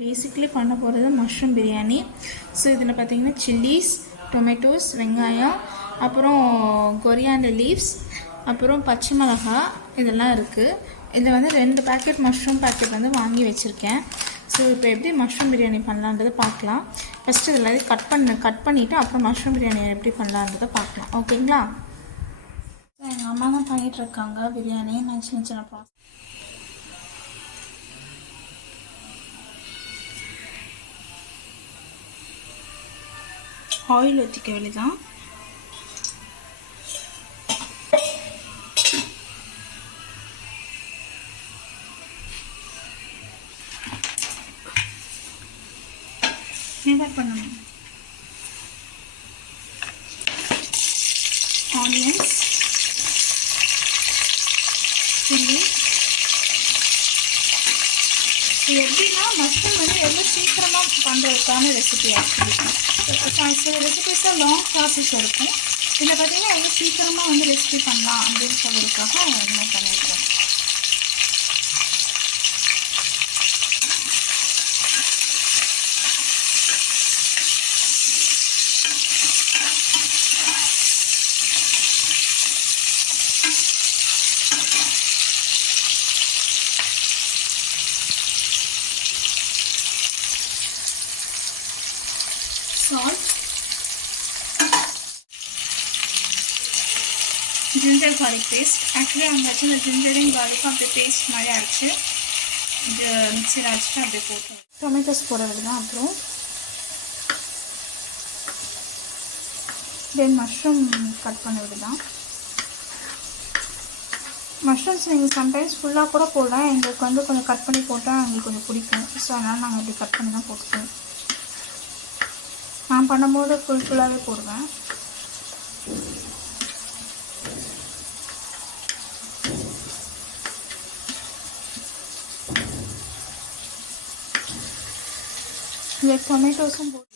Basically பண்ண போகிறது mushroom biryani. So இதில் பார்த்தீங்கன்னா சில்லிஸ், டொமேட்டோஸ், வெங்காயம், அப்புறம் கொரியாண்டர் லீவ்ஸ், அப்புறம் பச்சை மிளகா இதெல்லாம் இருக்குது. இதில் வந்து 2 பேக்கெட் மஷ்ரூம் பேக்கெட் வந்து வாங்கி வச்சுருக்கேன். ஸோ இப்போ எப்படி மஷ்ரூம் பிரியாணி பண்ணலான்றதை பார்க்கலாம். ஃபஸ்ட்டு இதில் கட் பண்ணிவிட்டு அப்புறம் மஷ்ரூம் பிரியாணி எப்படி பண்ணலான்றதை பார்க்கலாம். ஓகேங்களா? எங்கள் அம்மா தான் பண்ணிகிட்ருக்காங்க பிரியாணி. நான் சின்ன சின்ன ப்ராசஸ். ஆயில் ஊற்றிக்க வேண்டியதான். என்ன பண்ணணும்? Onions, chilli. இது எப்படின்னா மஷ்ரூம் வந்து எவ்வளோ சீக்கிரமாக பண்ணுறதுக்கான ரெசிபி. ஆக்சுவலி சில ரெசிபிஸாக லாங் ப்ராசஸ் இருக்கும். இதில் பார்த்தீங்கன்னா எவ்வளோ சீக்கிரமாக வந்து ரெசிபி பண்ணலாம் அப்படின்னு சொல்கிறதுக்காக என்ன பண்ணியிருக்கேன். Salt, ginger garlic paste. Actually அவங்க வச்சு ஜிஞ்சரையும் garlicம் அப்படியே பேஸ்ட் மாதிரி அரைச்சி இது மிக்சியில் அரைச்சிட்டு அப்படியே போட்டு டொமேட்டோஸ் போட வேண்டியதான். அப்புறம் தென் மஷ்ரூம் கட் பண்ண வேண்டியதான். மஷ்ரூம்ஸ் நீங்கள் சம்டைம்ஸ் ஃபுல்லாக கூட போடலாம். எங்களுக்கு வந்து கொஞ்சம் கட் பண்ணி போட்டால் எங்களுக்கு கொஞ்சம் பிடிக்கும். ஸோ அதனால் நாங்கள் இப்படி கட் பண்ணி தான் போட்டுப்போம். நான் பண்ணும்போது ஃபுல்லாகவே போடுவேன். இந்த டொமேட்டோஸும் போட்டு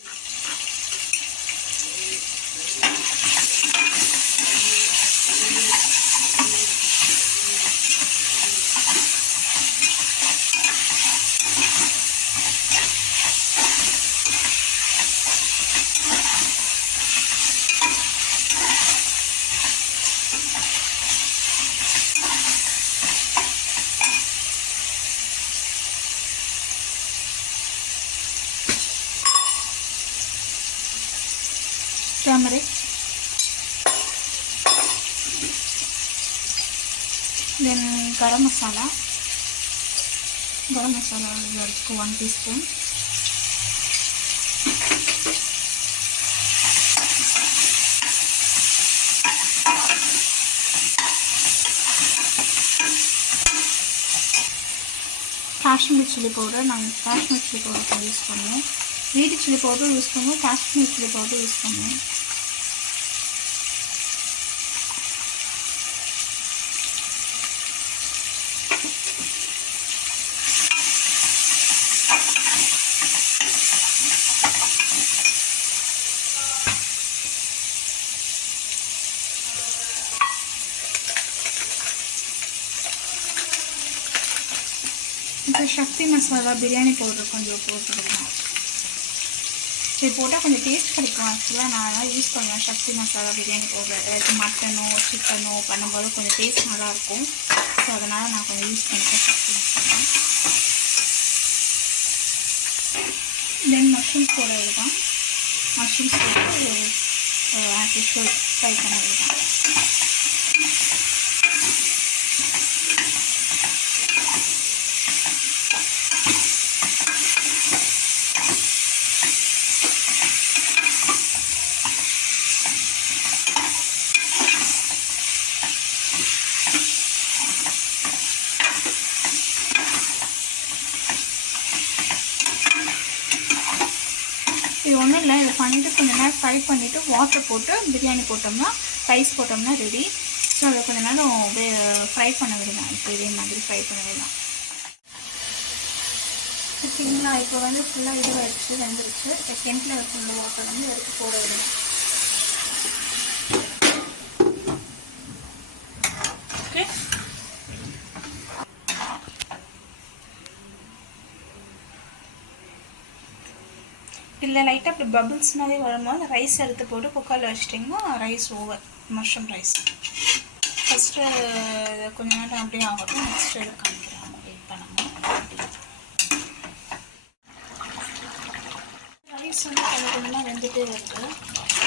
turmeric, then garam masala எடுத்துக்கோ 1 teaspoon. Kashmir chilli powder. நாங்கள் காஷ்மீர் சில்லி பவுடர் யூஸ் பண்ணுவோம். வீட்டு சில்லி பவுடர் யூஸ் பண்ணுவோம், காஷ்மீர் சில்லி பவுடர் யூஸ் பண்ணுவோம். இப்போ சக்தி மசாலா பிரியாணி பவுடர் கொஞ்சம் போட்டுருக்கோம். இது போட்டால் கொஞ்சம் டேஸ்ட் கிடைக்கும். ஆக்சுவலாக நான் யூஸ் பண்ணுவேன் சக்தி மசாலா பிரியாணி பவுடர். ஏதாச்சும் மட்டனோ சிக்கனோ பண்ணும்போது கொஞ்சம் டேஸ்ட் நல்லாயிருக்கும். ஸோ அதனால் நான் கொஞ்சம் யூஸ் பண்ணிப்பேன் சக்தி மசாலா. தென் மஷ்ரூம்ஸ் போடுறது தான். மஷ்ரூம்ஸ் போட்டு ஆக்சுவல் ஃப்ரை பண்ணுறது தான். இது ஒன்றும் இல்லை. இதை பண்ணிவிட்டு கொஞ்சம் நேரம் ஃப்ரை பண்ணிவிட்டு வாட்டர் போட்டு பிரியாணி போட்டோம்னா ரைஸ் போட்டோம்னா ரெடி. ஸோ அதை கொஞ்சம் நேரம் ஃப்ரை பண்ண விடலாம். இப்போ இதே மாதிரி ஃப்ரை பண்ண விடலாம். ஓகேங்களா? இப்போ வந்து ஃபுல்லாக இது வச்சு வெந்துருச்சு. செகண்டில் ஃபுல்லாக வாட்டர் வந்து எடுத்து போட விடலாம். ஓகே, இதில் லைட்டாக அப்படி பபிள்ஸ் மாதிரி வரும்போது ரைஸ் எடுத்து போட்டு குக்கரில் வச்சிட்டிங்கன்னா rice over. Mushroom rice first கொஞ்ச நேரம் அப்படியே ஆகட்டும். நெக்ஸ்ட்டு இது காமிக்கிறாங்க, வெயிட் பண்ணாமல். ரைஸ் வந்து கொஞ்சம் கொஞ்சமாக வெந்துகிட்டே வருது.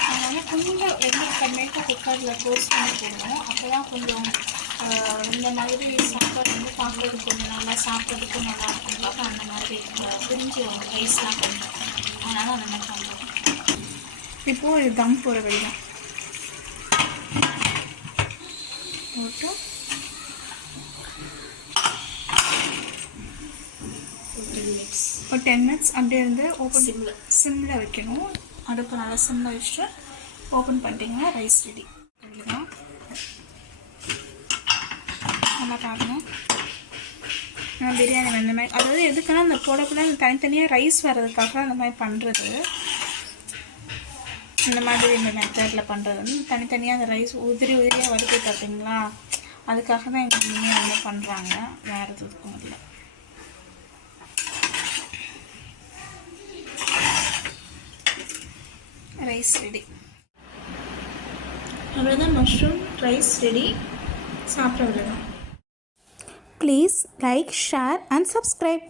அதனால் கொஞ்சம் வெந்ததுக்கப்புறமேட்டு குக்கரில் க்ளோஸ் பண்ணி போடுவோம். அப்போ தான் கொஞ்சம் இந்த மாதிரி சாப்பாடு வந்து பார்க்குறதுக்கு கொஞ்சம் நல்லா, சாப்பிட்றதுக்கும் நல்லா இருக்கும். அந்த மாதிரி பிரிஞ்சு வரும் ரைஸ்லாம் கொஞ்சம், அதனால் அந்த மாதிரி பண்ணுறோம். இப்போது இது தம் போகிற வழி தான் போட்டு ஒரு 10 minutes அப்படியே இருந்து ஓப்பன் சிம்மில் வைக்கணும். அடுப்பு நல்லா சிம்மில் வச்சுட்டு ஓப்பன் பண்ணிட்டீங்கன்னா ரைஸ் ரெடி. அப்படிதான் நல்லா பாருங்கள். பிரியாணி அந்த மாதிரி, அதாவது எதுக்குன்னா அந்த போடக்குள்ள அந்த தனித்தனியாக ரைஸ் வர்றதுக்காக அந்த மாதிரி பண்ணுறது. இந்த மாதிரி இந்த மெத்தடில் பண்ணுறது வந்து தனித்தனியாக அந்த ரைஸ் உதிரியாக வருது பார்த்தீங்களா, அதுக்காக தான் எங்கள் மம்மி வந்து பண்ணுறாங்க, வேறு எதுக்கும் இல்லை. Rice ready. அவ்வளோதான், மஷ்ரூம் ரைஸ் ரெடி. சாப்பிட அவ்வளோதான். Please like, share and subscribe.